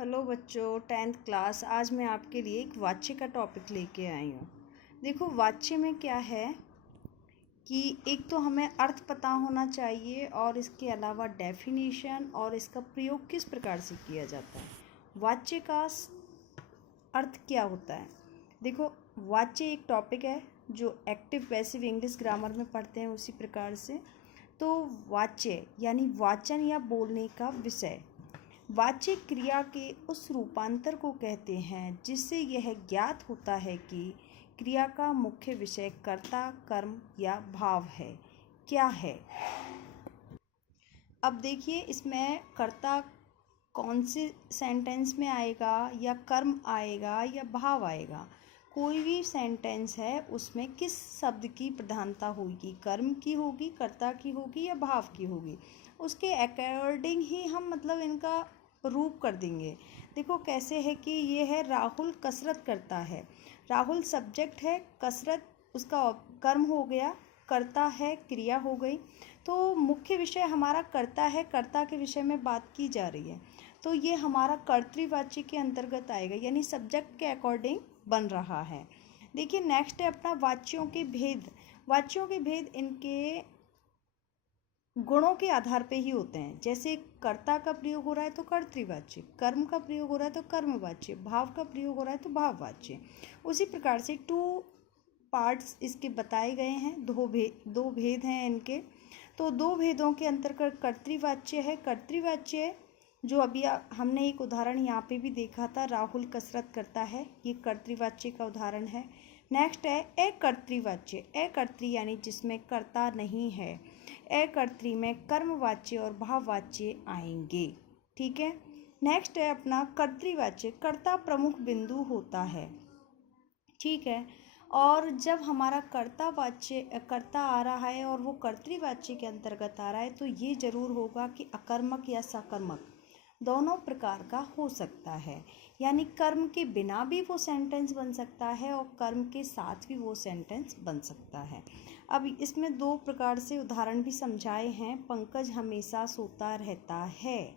Hello बच्चों, 10th class. आज मैं आपके लिए एक वाच्य का टॉपिक लेके आई हूँ। देखो, वाच्य में क्या है कि एक तो हमें अर्थ पता होना चाहिए और इसके अलावा डेफिनेशन और इसका प्रयोग किस प्रकार से किया जाता है। वाच्य का अर्थ क्या होता है? देखो, वाच्य एक टॉपिक है जो एक्टिव पैसिव इंग्लिश ग्रामर में पढ़ते हैं उसी प्रकार से। तो वाच्य यानी वाचन या बोलने का विषय। वाच्य क्रिया के उस रूपांतर को कहते हैं जिससे यह ज्ञात होता है कि क्रिया का मुख्य विषय कर्ता, कर्म या भाव है। क्या है? अब देखिए, इसमें कर्ता कौन से सेंटेंस में आएगा, या कर्म आएगा या भाव आएगा। कोई भी सेंटेंस है उसमें किस शब्द की प्रधानता होगी, कर्म की होगी, कर्ता की होगी या भाव की होगी। उसके अकॉर्डिंग ही हम इनका रूप कर देंगे। देखो कैसे है कि ये है राहुल कसरत करता है। राहुल सब्जेक्ट है, कसरत उसका कर्म हो गया, कर्ता है क्रिया हो गई। तो मुख्य विषय हमारा कर्ता है, कर्ता के विषय में बात की जा रही है, तो ये हमारा कर्तृवाच्य के अंतर्गत आएगा, यानी सब्जेक्ट के अकॉर्डिंग बन रहा है। देखिए नेक्स्ट है अपना वाच्यों के भेद। वाच्यों के भेद इनके गुणों के आधार पे ही होते हैं। जैसे कर्ता का प्रयोग हो रहा है तो कर्तृवाच्य, कर्म का प्रयोग हो रहा है तो कर्मवाच्य, भाव का प्रयोग हो रहा है तो भाववाच्य। उसी प्रकार से 2 पार्ट्स इसके बताए गए हैं। दो भेद हैं इनके। तो 2 भेदों के अंतर्गत कर्तृवाच्य है। कर्तृवाच्य जो अभी हमने एक उदाहरण यहाँ पे भी देखा था, राहुल कसरत करता है, ये कर्तृवाच्य का उदाहरण है। नेक्स्ट है अकर्तृवाच्य। अकर्तृ यानी जिसमें कर्ता नहीं है। अकर्तृ में कर्मवाच्य और भाववाच्य आएंगे। ठीक है। नेक्स्ट है अपना कर्तृवाच्य। कर्ता प्रमुख बिंदु होता है। ठीक है। और जब हमारा कर्ता आ रहा है और वो कर्तृवाच्य के अंतर्गत आ रहा है, तो ये जरूर होगा कि अकर्मक या सकर्मक दोनों प्रकार का हो सकता है। यानी कर्म के बिना भी वो सेंटेंस बन सकता है और कर्म के साथ भी वो सेंटेंस बन सकता है। अब इसमें 2 प्रकार से उदाहरण भी समझाए हैं। पंकज हमेशा सोता रहता है,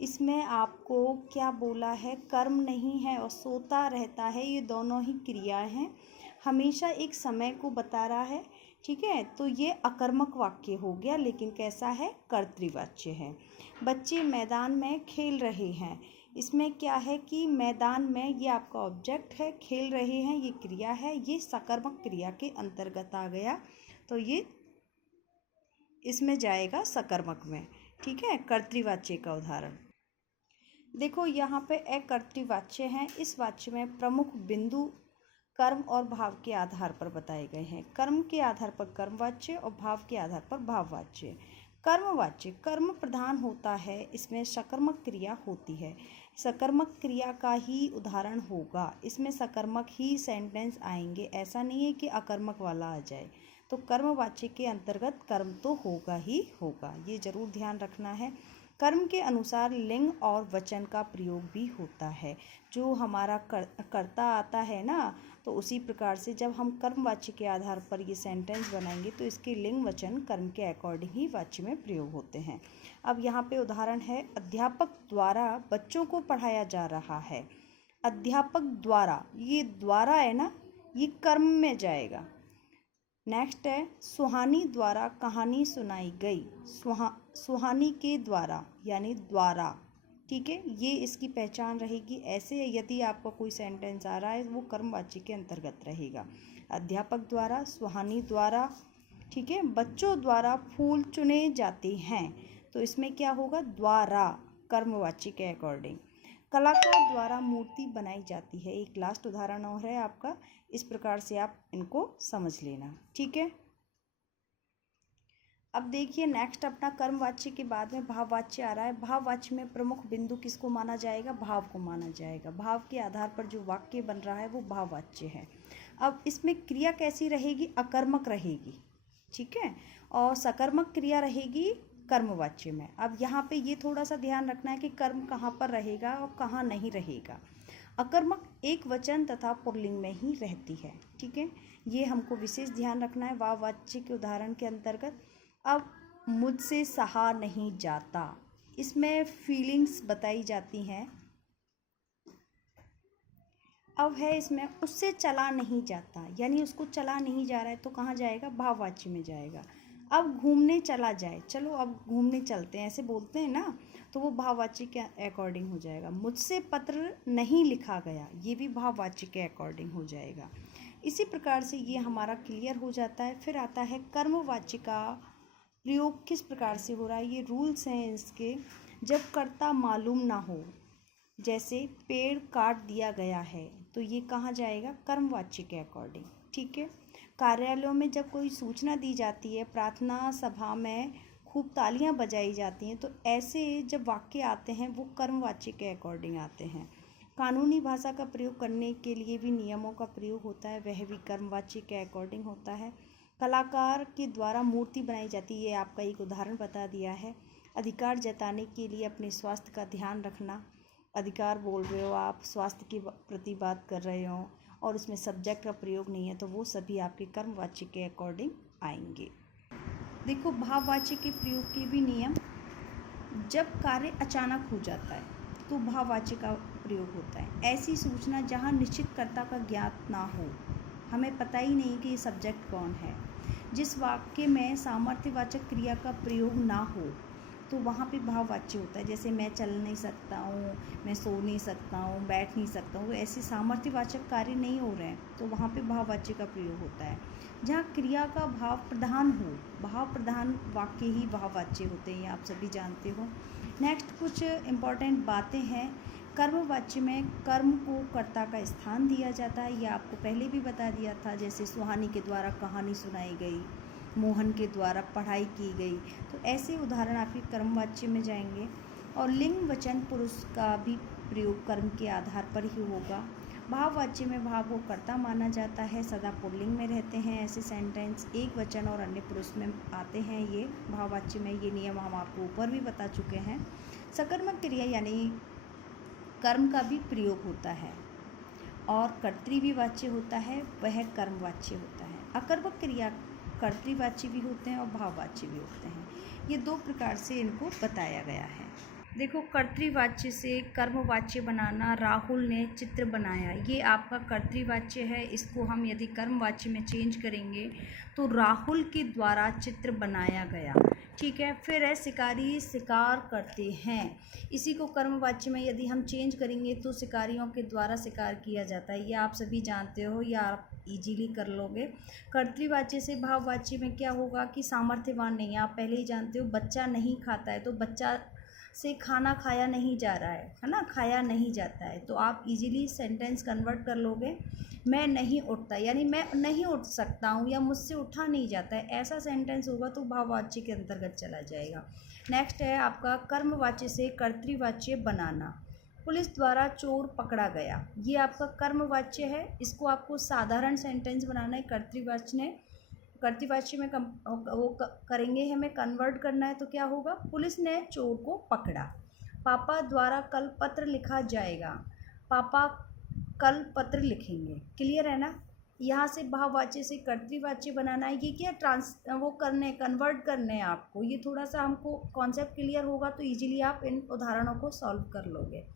इसमें आपको क्या बोला है, कर्म नहीं है, और सोता रहता है, ये दोनों ही क्रिया हैं। हमेशा एक समय को बता रहा है। ठीक है, तो ये अकर्मक वाक्य हो गया, लेकिन कैसा है, कर्तृवाच्य है। बच्चे मैदान में खेल रहे हैं, इसमें क्या है कि मैदान में ये आपका ऑब्जेक्ट है, खेल रहे हैं ये क्रिया है, ये सकर्मक क्रिया के अंतर्गत आ गया, तो ये इसमें जाएगा सकर्मक में। ठीक है, कर्तृवाच्य का उदाहरण देखो, यहाँ पे अकर्तृवाच्य है। इस वाच्य में प्रमुख बिंदु कर्म और भाव के आधार पर बताए गए हैं। कर्म के आधार पर कर्मवाच्य और भाव के आधार पर भाववाच्य। कर्मवाच्य कर्म प्रधान होता है, इसमें सकर्मक क्रिया होती है। सकर्मक क्रिया का ही उदाहरण होगा, इसमें सकर्मक ही सेंटेंस आएंगे, ऐसा नहीं है कि अकर्मक वाला आ जाए। तो कर्मवाच्य के अंतर्गत कर्म तो होगा ही होगा, ये जरूर ध्यान रखना है। कर्म के अनुसार लिंग और वचन का प्रयोग भी होता है। जो हमारा कर्ता आता है ना, तो उसी प्रकार से जब हम कर्मवाच्य के आधार पर ये सेंटेंस बनाएंगे तो इसके लिंग वचन कर्म के अकॉर्डिंग ही वाच्य में प्रयोग होते हैं। अब यहाँ पे उदाहरण है, अध्यापक द्वारा बच्चों को पढ़ाया जा रहा है। अध्यापक द्वारा, ये द्वारा है ना, ये कर्म में जाएगा। नेक्स्ट है, सुहानी द्वारा कहानी सुनाई गई। सुहानी के द्वारा यानी द्वारा। ठीक है, ये इसकी पहचान रहेगी। ऐसे यदि आपका कोई सेंटेंस आ रहा है वो कर्मवाच्य के अंतर्गत रहेगा। अध्यापक द्वारा, सुहानी द्वारा। ठीक है, बच्चों द्वारा फूल चुने जाते हैं, तो इसमें क्या होगा, द्वारा, कर्मवाच्य के अकॉर्डिंग। कलाकार द्वारा मूर्ति बनाई जाती है। एक लास्ट उदाहरण और है आपका, इस प्रकार से आप इनको समझ लेना। ठीक है। अब देखिए नेक्स्ट अपना कर्मवाच्य के बाद में भाववाच्य आ रहा है। भाववाच्य में प्रमुख बिंदु किसको माना जाएगा, भाव को माना जाएगा। भाव के आधार पर जो वाक्य बन रहा है वो भाववाच्य है। अब इसमें क्रिया कैसी रहेगी, अकर्मक रहेगी। ठीक है, और सकर्मक क्रिया रहेगी कर्मवाच्य में। अब यहाँ पे ये थोड़ा सा ध्यान रखना है कि कर्म कहाँ पर रहेगा और कहाँ नहीं रहेगा। अकर्मक एक वचन तथा पुल्लिंग में ही रहती है। ठीक है, ये हमको विशेष ध्यान रखना है भाववाच्य के उदाहरण के अंतर्गत। अब मुझसे सहा नहीं जाता, इसमें फीलिंग्स बताई जाती हैं। अब है इसमें उससे चला नहीं जाता, यानी उसको चला नहीं जा रहा है तो कहाँ जाएगा, भाववाची में जाएगा। अब घूमने चला जाए, चलो अब घूमने चलते हैं, ऐसे बोलते हैं ना, तो वो भाववाची के अकॉर्डिंग हो जाएगा। मुझसे पत्र नहीं लिखा गया, ये भी भाववाची के अकॉर्डिंग हो जाएगा। इसी प्रकार से ये हमारा क्लियर हो जाता है। फिर आता है कर्मवाची का प्रयोग किस प्रकार से हो रहा है, ये रूल्स हैं इसके। जब कर्ता मालूम ना हो, जैसे पेड़ काट दिया गया है, तो ये कहाँ जाएगा, कर्मवाची के अकॉर्डिंग, ठीक है। कार्यालयों में जब कोई सूचना दी जाती है, प्रार्थना सभा में खूब तालियां बजाई जाती हैं, तो ऐसे जब वाक्य आते हैं वो कर्मवाची के अकॉर्डिंग आते हैं। कानूनी भाषा का प्रयोग करने के लिए भी नियमों का प्रयोग होता है, वह भी कर्मवाची के अकॉर्डिंग होता है। कलाकार के द्वारा मूर्ति बनाई जाती है, ये आपका एक उदाहरण बता दिया है। अधिकार जताने के लिए अपने स्वास्थ्य का ध्यान रखना, अधिकार बोल रहे हो आप, स्वास्थ्य के प्रति बात कर रहे हो और उसमें सब्जेक्ट का प्रयोग नहीं है, तो वो सभी आपके कर्मवाची के अकॉर्डिंग आएंगे। देखो भाववाची के प्रयोग के भी नियम। जब कार्य अचानक हो जाता है तो भाववाची का प्रयोग होता है। ऐसी सूचना जहाँ निश्चितकर्ता का ज्ञात ना हो, हमें पता ही नहीं कि ये सब्जेक्ट कौन है। जिस वाक्य में सामर्थ्यवाचक क्रिया का प्रयोग ना हो तो वहाँ पे भाववाच्य होता है। जैसे मैं चल नहीं सकता हूँ, मैं सो नहीं सकता हूँ, बैठ नहीं सकता हूँ, ऐसे सामर्थ्यवाचक कार्य नहीं हो रहे हैं तो वहाँ पे भाववाच्य का प्रयोग होता है। जहाँ क्रिया का भाव प्रधान हो, भाव प्रधान वाक्य ही भाववाच्य होते हैं, आप सभी जानते हो। नेक्स्ट कुछ इम्पॉर्टेंट बातें हैं। कर्मवाच्य में कर्म को कर्ता का स्थान दिया जाता है, ये आपको पहले भी बता दिया था। जैसे सुहानी के द्वारा कहानी सुनाई गई, मोहन के द्वारा पढ़ाई की गई, तो ऐसे उदाहरण आपके कर्मवाच्य में जाएंगे। और लिंग वचन पुरुष का भी प्रयोग कर्म के आधार पर ही होगा। भाववाच्य में भाव को कर्ता माना जाता है, सदा पुल्लिंग में रहते हैं ऐसे सेंटेंस, एक वचन और अन्य पुरुष में आते हैं ये भाववाच्य में। ये नियम हम आपको ऊपर भी बता चुके हैं। सकर्मक क्रिया यानी कर्म का भी प्रयोग होता है और कर्तृवाच्य होता है, वह कर्मवाच्य होता है। अकर्मक क्रिया कर्तृवाच्य भी होते हैं और भाववाच्य भी होते हैं। ये दो प्रकार से इनको बताया गया है। देखो कर्तृवाच्य से कर्मवाच्य बनाना, राहुल ने चित्र बनाया, ये आपका कर्तृवाच्य है। इसको हम यदि कर्मवाच्य में चेंज करेंगे तो राहुल के द्वारा चित्र बनाया गया, ठीक है। फिर है शिकारी शिकार करते हैं, इसी को कर्मवाच्य में यदि हम चेंज करेंगे तो शिकारियों के द्वारा शिकार किया जाता है, ये आप सभी जानते हो या आप इजीली कर लोगे। कर्तृवाच्य से भाववाच्य में क्या होगा कि सामर्थ्यवान नहीं, आप पहले ही जानते हो। बच्चा नहीं खाता है तो बच्चा से खाना खाया नहीं जा रहा है ना, खाया नहीं जाता है, तो आप इजीली सेंटेंस कन्वर्ट कर लोगे। मैं नहीं उठता यानी मैं नहीं उठ सकता हूँ या मुझसे उठा नहीं जाता है, ऐसा सेंटेंस होगा तो भाववाच्य के अंतर्गत चला जाएगा। नेक्स्ट है आपका कर्मवाच्य से कर्तृवाच्य बनाना। पुलिस द्वारा चोर पकड़ा गया, ये आपका कर्मवाच्य है। इसको आपको साधारण सेंटेंस बनाना है, कर्तृवाच्य में करेंगे, हमें कन्वर्ट करना है, तो क्या होगा, पुलिस ने चोर को पकड़ा। पापा द्वारा कल पत्र लिखा जाएगा, पापा कल पत्र लिखेंगे, क्लियर है ना। यहाँ से भाववाच्य से कर्तृवाच्य बनाना है, ये क्या कन्वर्ट करने हैं आपको, ये थोड़ा सा हमको कॉन्सेप्ट क्लियर होगा तो इजीली आप इन उदाहरणों को सॉल्व कर लोगे।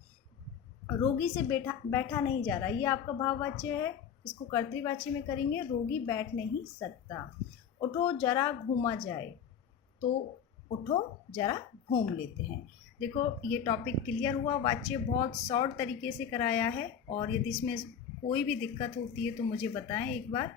रोगी से बैठा नहीं जा रहा, ये आपका भाववाच्य है, इसको कर्तृवाच्य में करेंगे, रोगी बैठ नहीं सकता। उठो जरा घूमा जाए, तो उठो जरा घूम लेते हैं। देखो ये टॉपिक क्लियर हुआ, वाच्य बहुत शॉर्ट तरीके से कराया है, और यदि इसमें कोई भी दिक्कत होती है तो मुझे बताएं एक बार।